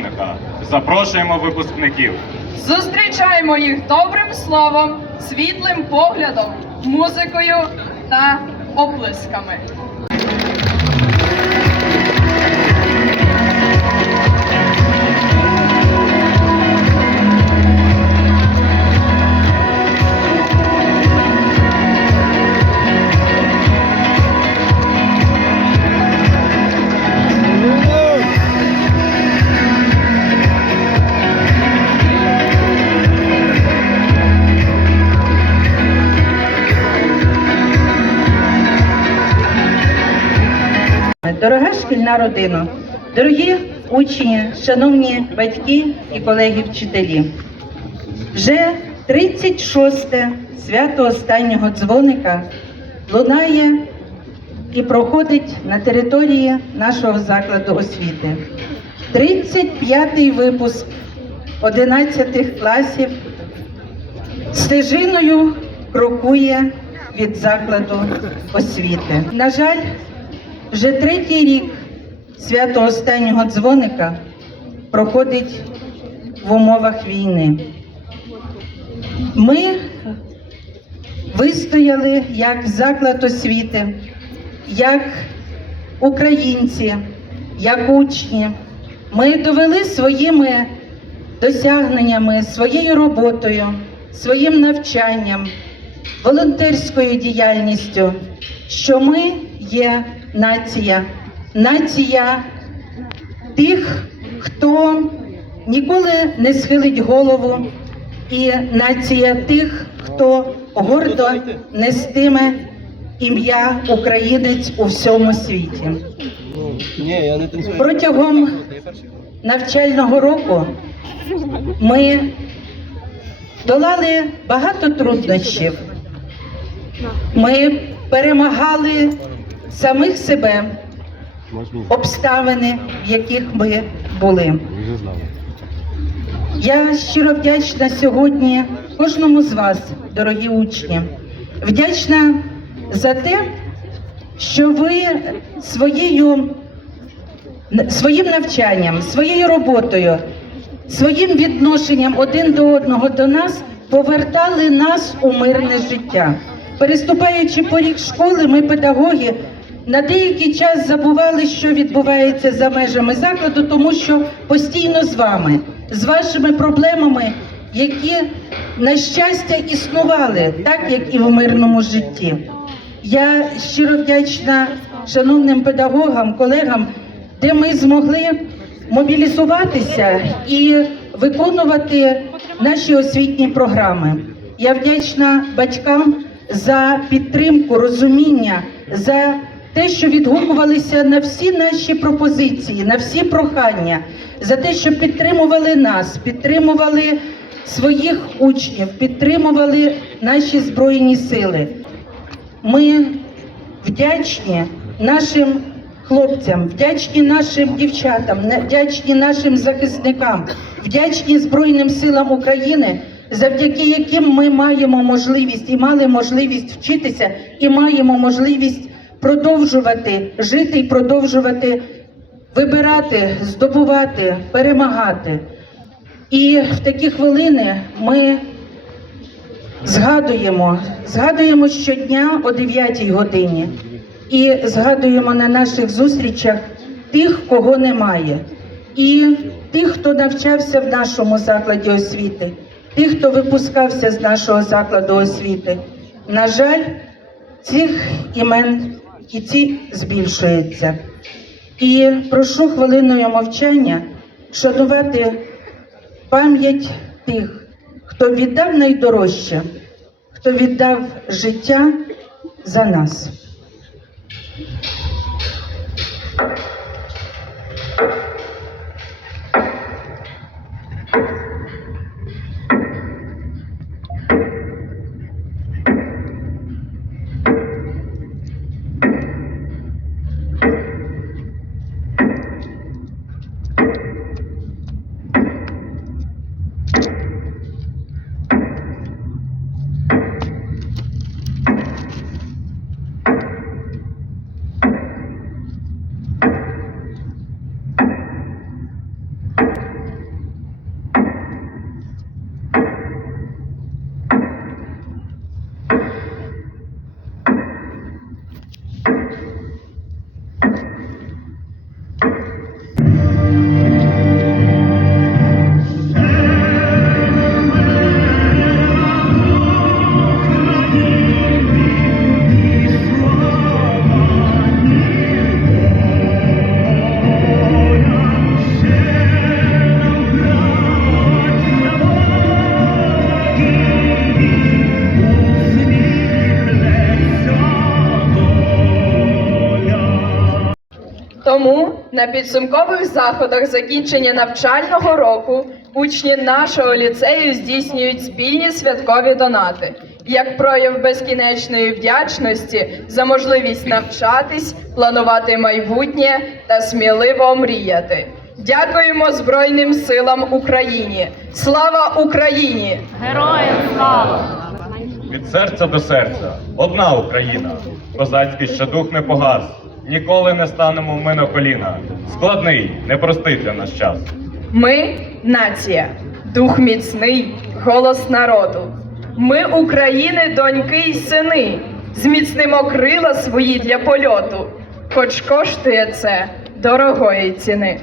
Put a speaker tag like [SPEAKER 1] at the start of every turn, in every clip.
[SPEAKER 1] дзвоника. Запрошуємо випускників.
[SPEAKER 2] Зустрічаємо їх добрим словом, світлим поглядом, музикою та оплесками.
[SPEAKER 3] Дорога шкільна родина, дорогі учні, шановні батьки і колеги-вчителі. Вже 36-те свято останнього дзвоника лунає і проходить на території нашого закладу освіти. 35-й випуск 11 класів стежиною крокує від закладу освіти. На жаль, вже третій рік свято останнього дзвоника проходить в умовах війни. Ми вистояли як заклад освіти, як українці, як учні. Ми довели своїми досягненнями, своєю роботою, своїм навчанням, волонтерською діяльністю, що ми є нація, нація тих, хто ніколи не схилить голову, і нація тих, хто гордо нестиме ім'я українець у всьому світі. Протягом навчального року ми долали багато труднощів. Ми перемагали самих себе, обставини, в яких ми були. Я щиро вдячна сьогодні кожному з вас, дорогі учні. Вдячна за те, що ви своєю своїм навчанням, своєю роботою, своїм відношенням один до одного до нас повертали нас у мирне життя. Переступаючи поріг школи, ми, педагоги, на деякий час забували, що відбувається за межами закладу, тому що постійно з вами, з вашими проблемами, які, на щастя, існували, так як і в мирному житті. Я щиро вдячна шановним педагогам, колегам, де ми змогли мобілізуватися і виконувати наші освітні програми. Я вдячна батькам за підтримку, розуміння, за те, що відгукувалися на всі наші пропозиції, на всі прохання, за те, що підтримували нас, підтримували своїх учнів, підтримували наші збройні сили. Ми вдячні нашим хлопцям, вдячні нашим дівчатам, вдячні нашим захисникам, вдячні Збройним силам України, завдяки яким ми маємо можливість і мали можливість вчитися, і маємо можливість продовжувати жити і продовжувати вибирати, здобувати, перемагати. І в такі хвилини ми згадуємо, згадуємо щодня о 9 годині і згадуємо на наших зустрічах тих, кого немає, і тих, хто навчався в нашому закладі освіти, тих, хто випускався з нашого закладу освіти. На жаль, цих імен і ці збільшуються. І прошу хвилиною мовчання шанувати пам'ять тих, хто віддав найдорожче, хто віддав життя за нас.
[SPEAKER 2] Тому на підсумкових заходах закінчення навчального року учні нашого ліцею здійснюють спільні святкові донати як прояв безкінечної вдячності за можливість навчатись, планувати майбутнє та сміливо мріяти. Дякуємо Збройним силам України! Слава Україні!
[SPEAKER 4] Героям слава!
[SPEAKER 1] Від серця до серця, одна Україна. Козацький ще дух не погас. Ніколи не станемо ми на коліна. Складний, непростий для нас час.
[SPEAKER 2] Ми нація, дух міцний, голос народу. Ми України, доньки й сини, зміцнимо крила свої для польоту, хоч коштує це дорогої ціни.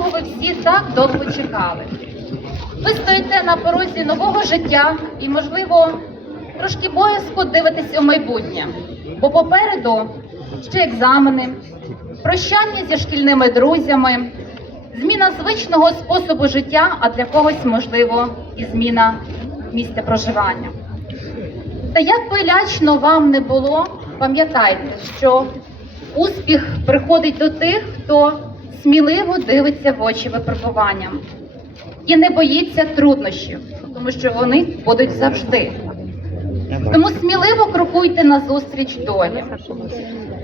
[SPEAKER 4] Якого ви всі так довго чекали. Ви стоїте на порозі нового життя і, можливо, трошки боязко дивитесь у майбутнє, бо попереду ще екзамени, прощання зі шкільними друзями, зміна звичного способу життя, а для когось, можливо, і зміна місця проживання. Та як би лячно вам не було, пам'ятайте, що успіх приходить до тих, хто сміливо дивиться в очі випробуванням і не боїться труднощів, тому що вони будуть завжди. Тому сміливо крокуйте назустріч долі.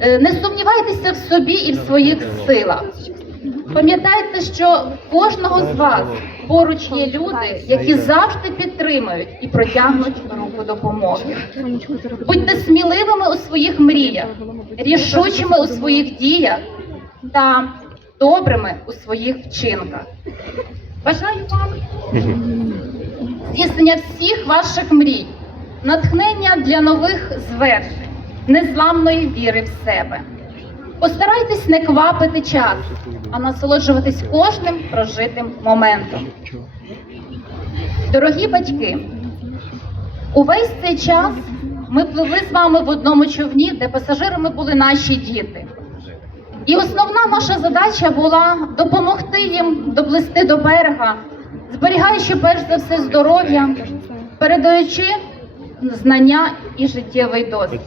[SPEAKER 4] Е, Не сумнівайтеся в собі і в своїх силах. Пам'ятайте, що кожного з вас поруч є люди, які завжди підтримують і протягнуть руку допомоги. Будьте сміливими у своїх мріях, рішучими у своїх діях та добрими у своїх вчинках. Бажаю вам здійснення всіх ваших мрій, натхнення для нових звершень, незламної віри в себе. Постарайтесь не квапити час, а насолоджуватись кожним прожитим моментом. Дорогі батьки, увесь цей час ми пливли з вами в одному човні, де пасажирами були наші діти. І основна наша задача була допомогти їм доплисти до берега, зберігаючи перш за все здоров'я, передаючи знання і життєвий досвід.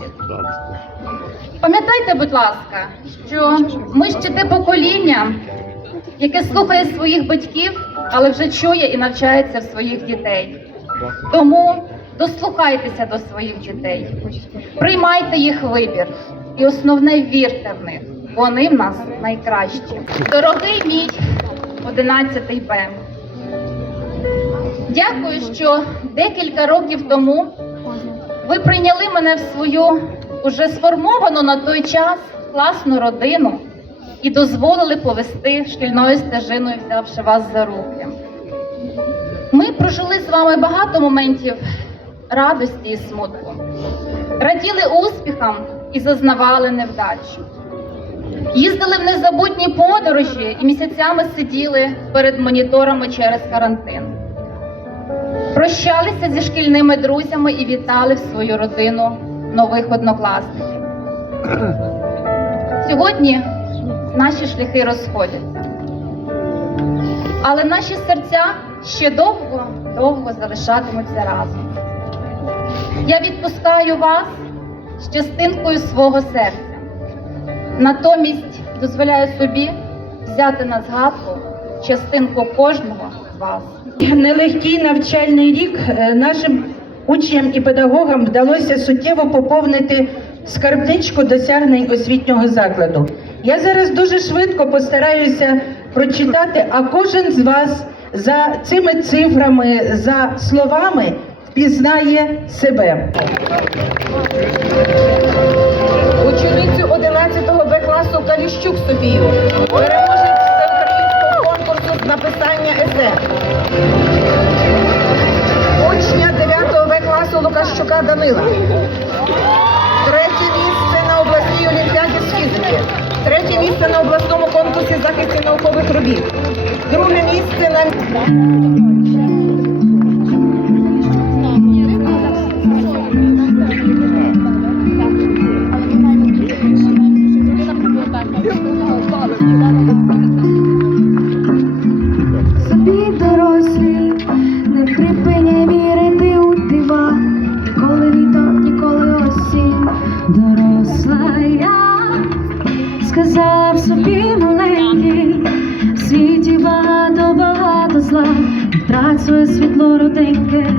[SPEAKER 4] Пам'ятайте, будь ласка, що ми ще те покоління, яке слухає своїх батьків, але вже чує і навчається в своїх дітей. Тому дослухайтеся до своїх дітей, приймайте їх вибір, і основне вірте в них. Вони в нас найкращі. Дорогий мій 11 Б. Дякую, що декілька років тому ви прийняли мене в свою уже сформовану на той час класну родину і дозволили повести шкільною стежиною, взявши вас за руки. Ми прожили з вами багато моментів радості і смутку, раділи успіхам і зазнавали невдач. Їздили в незабутні подорожі і місяцями сиділи перед моніторами через карантин. Прощалися зі шкільними друзями і вітали в свою родину нових однокласників. Сьогодні наші шляхи розходяться, але наші серця ще довго, довго залишатимуться разом. Я відпускаю вас з частинкою свого серця. Натомість дозволяю собі взяти на згадку частинку кожного з вас.
[SPEAKER 3] Нелегкий навчальний рік е, нашим учням і педагогам вдалося суттєво поповнити скарбничку досягнень освітнього закладу. Я зараз дуже швидко постараюся прочитати, а кожен з вас за цими цифрами, за словами впізнає себе.
[SPEAKER 5] Ученицю 11 Каліщук Софію, переможець всеукраїнського конкурсу з написання есе. Учня 9 Б класу Лукащука Данила. Третє місце на обласній олімпіаді з фізики. Третє місце на обласному конкурсі захисті наукових робіт. Друге місце на
[SPEAKER 6] доросла я, сказав собі маленький, в світі багато, багато зла, втрать своє світло руденьке,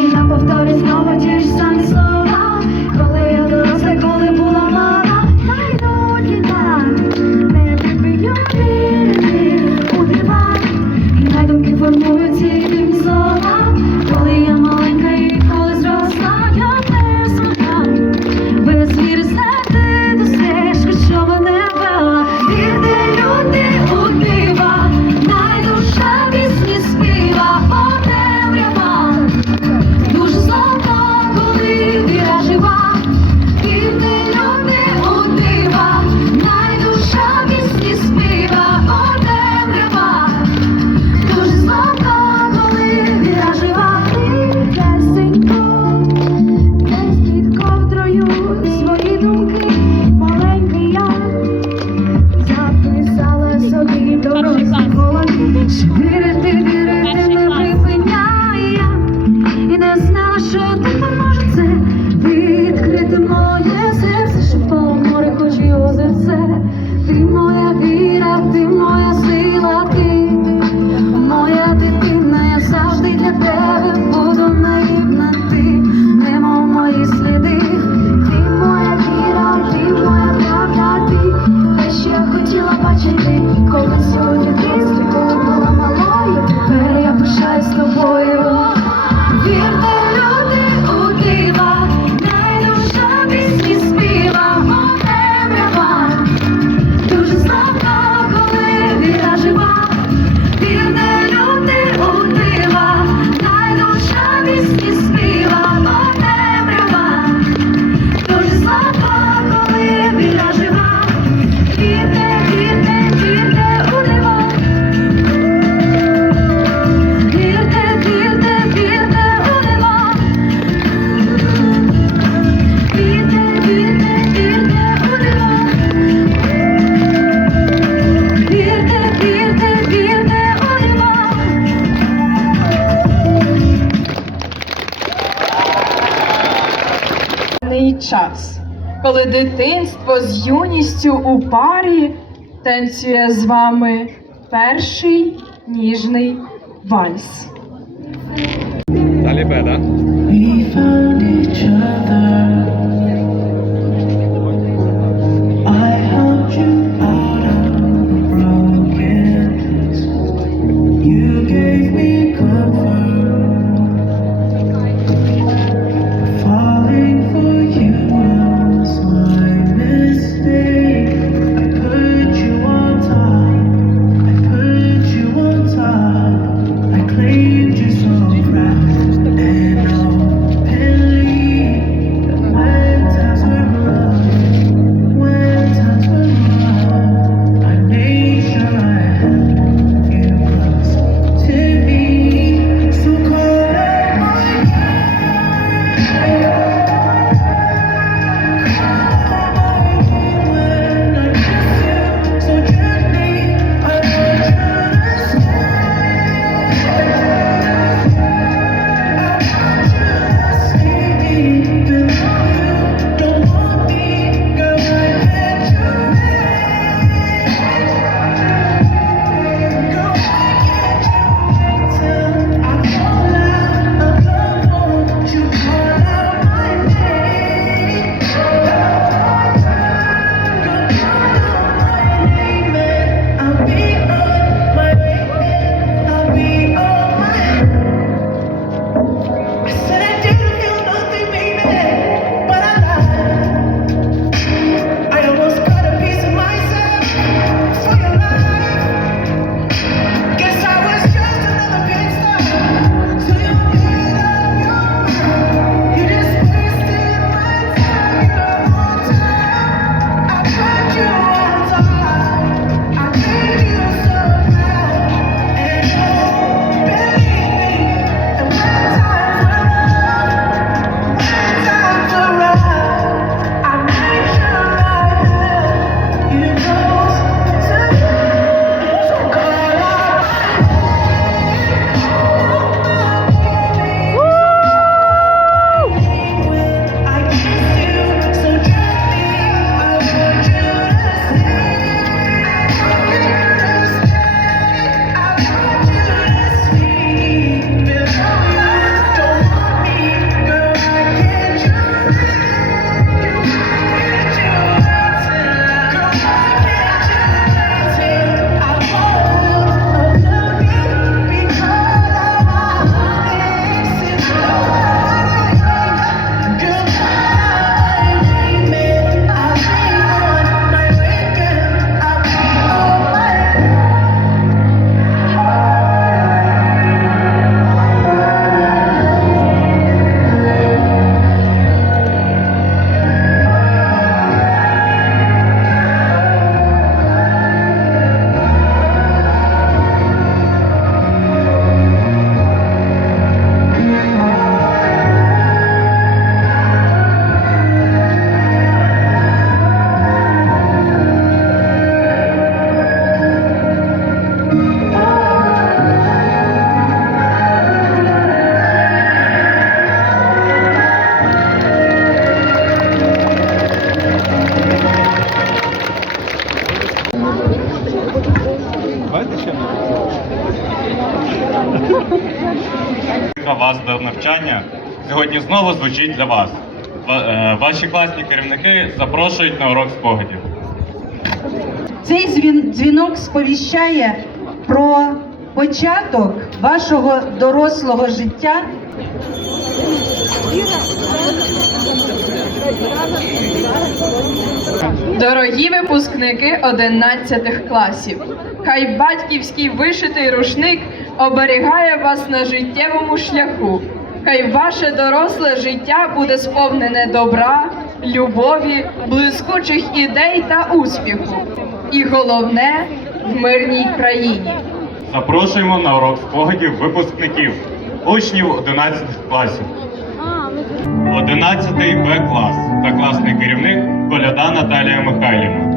[SPEAKER 6] і на повторі знову ті ж самі слова,
[SPEAKER 2] дитинство з юністю у парі танцює з вами перший ніжний вальс.
[SPEAKER 1] Далі беда.
[SPEAKER 7] We found each other.
[SPEAKER 1] сьогодні знову звучить для вас. Е, ваші класні керівники запрошують на урок спогадів.
[SPEAKER 3] Цей дзвінок сповіщає про початок вашого дорослого життя.
[SPEAKER 2] Дорогі випускники 11 класів. Хай батьківський вишитий рушник оберігає вас на життєвому шляху хай ваше доросле життя буде сповнене добра, любові, блискучих ідей та успіху. І головне в мирній країні.
[SPEAKER 1] Запрошуємо на урок спогадів випускників, учнів 11 класів. 11 Б клас та класний керівник Коляда Наталія Михайлівна.